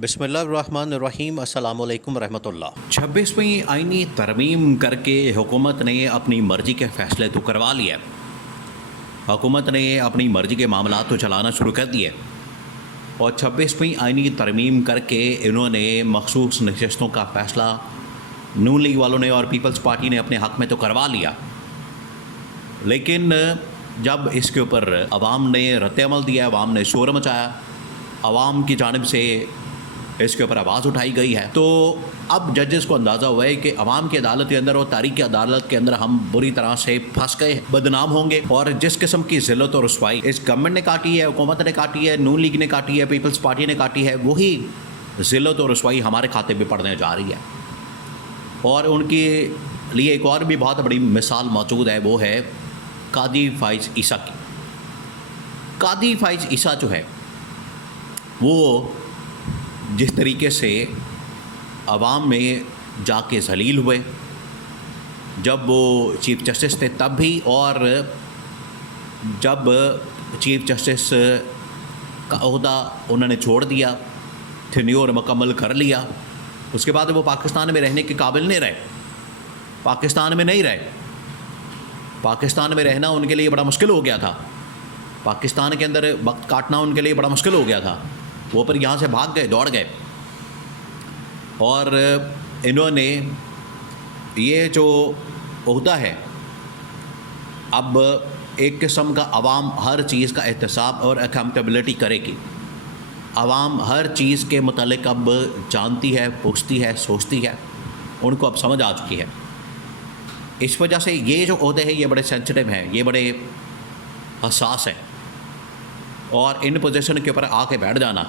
बिस्मिल्लाहिर्रहमानिर्रहीम अस्सलामुअलैकुम रहमतुल्लाह। 26वीं आईनी तरमीम करके हुकूमत ने अपनी मर्ज़ी के फ़ैसले तो करवा लिए। हुकूमत ने अपनी मर्ज़ी के मामलात तो चलाना शुरू कर दिए और 26वीं आईनी तरमीम करके इन्होंने मखसूस नशस्तों का फ़ैसला नून लीग वालों ने और पीपल्स पार्टी ने अपने हक़ में तो करवा लिया, लेकिन जब इसके ऊपर अवाम ने रद्द-ए-अमल दिया, अवाम ने शोर मचाया, अवाम की जानिब से इसके ऊपर आवाज़ उठाई गई है, तो अब जजेस को अंदाज़ा हुआ है कि अवाम की अदालत के अंदर और तारीख़ी अदालत के अंदर हम बुरी तरह से फंस गए, बदनाम होंगे। और जिस किस्म की ज़िल्लत और रुसवाई इस गवर्नमेंट ने काटी है, हुकूमत ने काटी है, नून लीग ने काटी है, पीपल्स पार्टी ने काटी है, वही ज़िल्लत और रुसवाई हमारे खाते में पड़ने जा रही है। और उनके लिए एक और भी बहुत बड़ी मिसाल मौजूद है, वो है कादी फ़ाइज़ ईसा की। कादी फ़ाइज़ ईसा जो है वो जिस तरीके से अवाम में जाके ज़लील हुए, जब वो चीफ़ जस्टिस थे तब भी, और जब चीफ़ जस्टिस का ओहदा उन्होंने छोड़ दिया, टेन्योर मुकम्मल कर लिया, उसके बाद वो पाकिस्तान में रहने के काबिल नहीं रहे, पाकिस्तान में नहीं रहे। पाकिस्तान में रहना उनके लिए बड़ा मुश्किल हो गया था, पाकिस्तान के अंदर वक्त काटना उनके लिए बड़ा मुश्किल हो गया था। वो पर यहाँ से भाग गए, दौड़ गए, और इन्होंने ये जो ओहदा है, अब एक किस्म का अवाम हर चीज़ का एहतसाब और अकाउंटेबिलिटी करेगी। अवाम हर चीज़ के मुतालिक अब जानती है, पूछती है, सोचती है, उनको अब समझ आ चुकी है। इस वजह से ये जो ओहदे हैं ये बड़े सेंसिटिव हैं, ये बड़े हसास हैं, और इन पोजीशन के ऊपर आके बैठ जाना,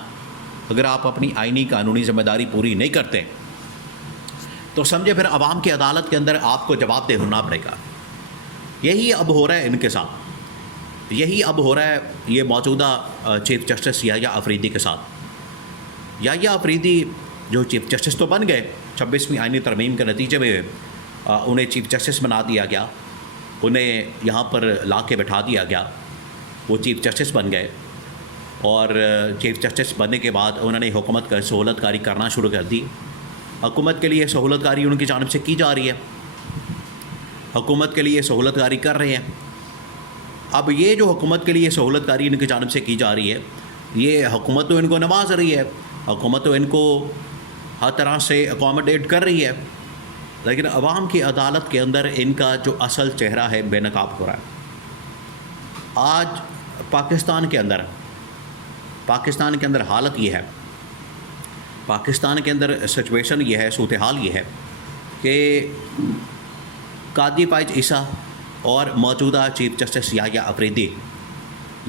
अगर आप अपनी आईनी कानूनी ज़िम्मेदारी पूरी नहीं करते तो समझे फिर अवाम की अदालत के अंदर आपको जवाबदेह होना पड़ेगा। यही अब हो रहा है इनके साथ, यही अब हो रहा है ये मौजूदा चीफ़ जस्टिस याह्या अफरीदी के साथ। याह्या अफरीदी जो चीफ़ जस्टिस तो बन गए, 26वीं आईनी तरमीम के नतीजे में उन्हें चीफ़ जस्टिस बना दिया गया, उन्हें यहाँ पर ला के बैठा दिया गया, वो चीफ़ जस्टिस बन गए, और चीफ़ जस्टिस बनने के बाद उन्होंने हुकूमत का सहूलतकारी करना शुरू कर दी। हुकूमत के लिए सहूलतकारी उनकी जानिब से की जा रही है, हुकूमत के लिए सहूलतकारी कर रहे हैं। अब ये जो हुकूमत के लिए सहूलतकारी इनकी जानिब से की जा रही है, ये हुकूमत तो इनको नवाज रही है, हुकूमत तो इनको हर तरह से अकोमोडेट कर रही है, लेकिन अवाम की अदालत के अंदर इनका जो असल चेहरा है बेनकाब हो रहा है। आज पाकिस्तान के अंदर हालत ये है, पाकिस्तान के अंदर सिचुएशन ये है, सूरत हाल ये है कि कादी फ़ाइज़ ईसा और मौजूदा चीफ़ जस्टिस याह्या अफरीदी,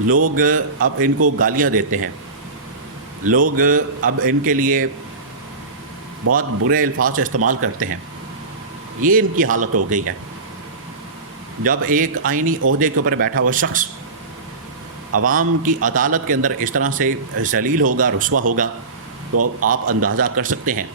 लोग अब इनको गालियाँ देते हैं, लोग अब इनके लिए बहुत बुरे अल्फाज इस्तेमाल करते हैं। ये इनकी हालत हो गई है। जब एक आईनी ओहदे के ऊपर बैठा हुआ शख्स अवाम की अदालत के अंदर इस तरह से ज़लील होगा, रुस्वा होगा, तो आप अंदाज़ा कर सकते हैं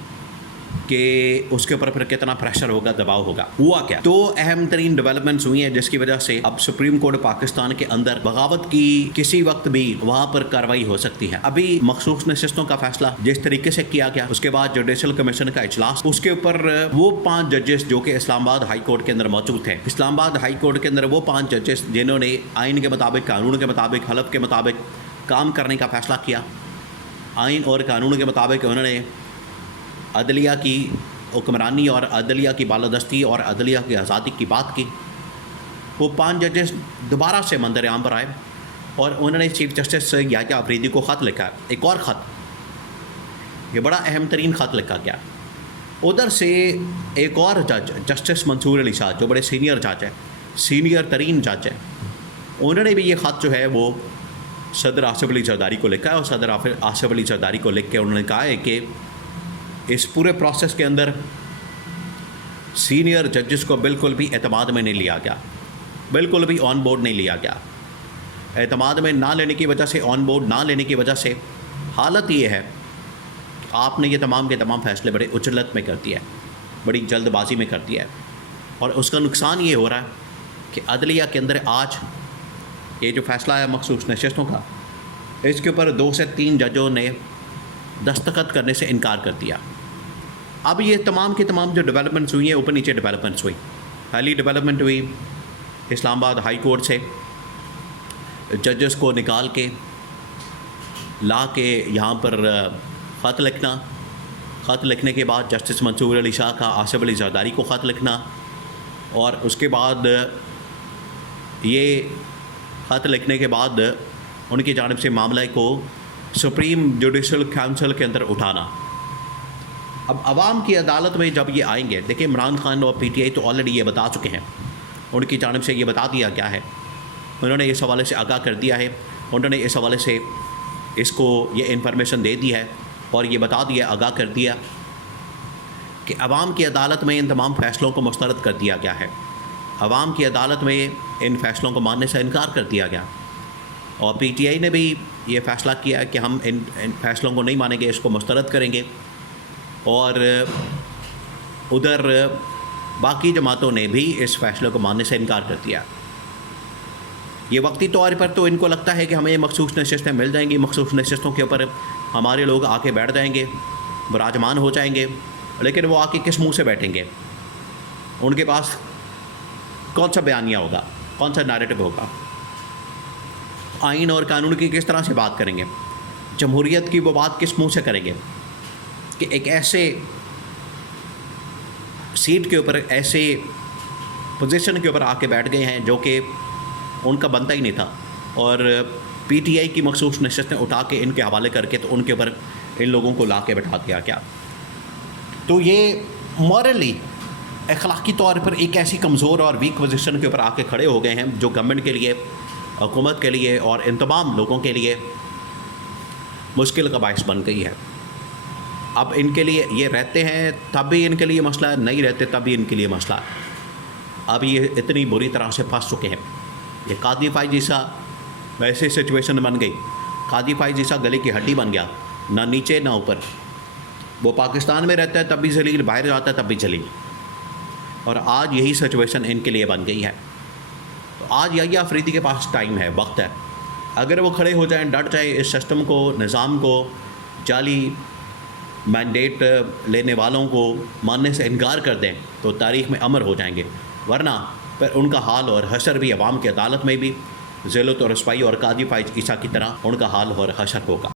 कि उसके ऊपर फिर कितना प्रेशर होगा, दबाव होगा। हुआ क्या, तो अहम तरीन डेवलपमेंट्स हुई हैं जिसकी वजह से अब सुप्रीम कोर्ट पाकिस्तान के अंदर बगावत की किसी वक्त भी वहाँ पर कार्रवाई हो सकती है। अभी मखसूस नशिस्तों का फैसला जिस तरीके से किया गया, उसके बाद जुडिशल कमीशन का इजलास, उसके ऊपर वो 5 जजेस जो कि इस्लामाबाद हाई कोर्ट के अंदर मौजूद थे, इस्लामाबाद हाई कोर्ट के अंदर वो 5 जजेस जिन्होंने आइन के मुताबिक, कानून के मुताबिक, हलफ के मुताबिक काम करने का फ़ैसला किया, आइन और कानून के मुताबिक उन्होंने अदलिया की हुक्मरानी और अदलिया की बालादस्ती और अदलिया की आज़ादी की बात की। वो 5 जजेस दोबारा से मंजर आम पर आए और उन्होंने चीफ़ जस्टिस याह्या अफरीदी को ख़त लिखा, एक और ख़त, ये बड़ा अहम तरीन ख़त लिखा गया। उधर से एक और जज जस्टिस मंसूर अली शाह, जो बड़े सीनियर जज हैं, सीनियर तरीन जज हैं, उन्होंने भी ये ख़त जो है वो सदर आसिफ अली जरदारी को लिखा है, और सदर आसिफ अली जरदारी को लिख के उन्होंने कहा है कि इस पूरे प्रोसेस के अंदर सीनियर जजेस को बिल्कुल भी एतमाद में नहीं लिया गया, बिल्कुल भी ऑन बोर्ड नहीं लिया गया। एतमाद में ना लेने की वजह से, ऑन बोर्ड ना लेने की वजह से हालत ये है कि आपने ये तमाम के तमाम फ़ैसले बड़े उजलत में कर दिया है, बड़ी जल्दबाजी में कर दिया है, और उसका नुकसान ये हो रहा है कि अदलिया के अंदर आज ये जो फ़ैसला है मखसूस नशिस्तों का, इसके ऊपर 2 से 3 जजों ने दस्तखत करने से इनकार कर दिया। अब ये तमाम की तमाम जो डेवलपमेंट्स हुई हैं, ऊपर नीचे डेवलपमेंट्स हुई। पहली डेवलपमेंट हुई इस्लामाबाद हाई कोर्ट से जजेस को निकाल के ला के यहाँ पर ख़त लिखना, ख़त लिखने के बाद जस्टिस मंसूर अली शाह का आसिफ अली जरदारी को ख़त लिखना, और उसके बाद ये ख़त लिखने के बाद उनकी जानिब से मामले को सुप्रीम जुडिशल काउंसिल के अंदर उठाना। अब आवाम की अदालत में जब ये आएंगे, देखिए इमरान खान और पीटीआई तो ऑलरेडी ये बता चुके हैं, उनकी जानिब से ये बता दिया गया है, उन्होंने इस हवाले से आगाह कर दिया है, उन्होंने इस हवाले से इसको ये इन्फॉर्मेशन दे दी है और ये बता दिया, आगाह कर दिया कि आवाम की अदालत में इन तमाम फ़ैसलों को मुस्तरद कर दिया गया है। आवाम की अदालत में इन फ़ैसलों को मानने से इनकार कर दिया गया, और पीटीआई ने भी ये फ़ैसला किया कि हम इन फ़ैसलों को नहीं मानेंगे, इसको मुस्तरद करेंगे। और उधर बाकी जमातों ने भी इस फ़ैसले को मानने से इनकार कर दिया। ये वक्ती तौर पर तो इनको लगता है कि हमें मखसूस नशस्तें मिल जाएंगी, मखसूस नशस्तों के ऊपर हमारे लोग आके बैठ जाएंगे, विराजमान हो जाएंगे, लेकिन वो आके किस मुंह से बैठेंगे? उनके पास कौन सा बयानिया होगा, कौन सा नैरेटिव होगा? आइन और कानून की किस तरह से बात करेंगे? जमहूरियत की वो बात किस मुंह से करेंगे कि एक ऐसे सीट के ऊपर, ऐसे पोजीशन के ऊपर आके बैठ गए हैं जो कि उनका बनता ही नहीं था, और पीटीआई की मखसूस नशस्तें उठा के इनके हवाले करके तो उनके ऊपर इन लोगों को ला के बैठा दिया क्या? तो ये मॉरली अखलाकी तौर पर एक ऐसी कमज़ोर और वीक पोजीशन के ऊपर आके खड़े हो गए हैं जो गवर्नमेंट के लिए, हुकूमत के लिए और इन तमाम लोगों के लिए मुश्किल का बायस बन गई है। अब इनके लिए ये रहते हैं तब भी इनके लिए मसला है, नहीं रहते तब भी इनके लिए मसला है। अब ये इतनी बुरी तरह से फंस चुके हैं। ये कादी फाइज जैसा वैसे सिचुएशन बन गई, कादी फाइज जैसा गले की हड्डी बन गया, ना नीचे ना ऊपर। वो पाकिस्तान में रहता है तब भी जलील, बाहर जाता है तब भी जलील, और आज यही सिचुएशन इनके लिए बन गई है। तो आज याहिया अफरीदी के पास टाइम है, वक्त है, अगर वो खड़े हो जाएं, डट जाए, इस सिस्टम को, निज़ाम को, जाली मैंडेट लेने वालों को मानने से इनकार कर दें तो तारीख़ में अमर हो जाएंगे, वरना पर उनका हाल और हशर भी अवाम की अदालत में भी ज़िल्लत और रसवाई और कादी फाइज ईसा की तरह उनका हाल और हशर होगा।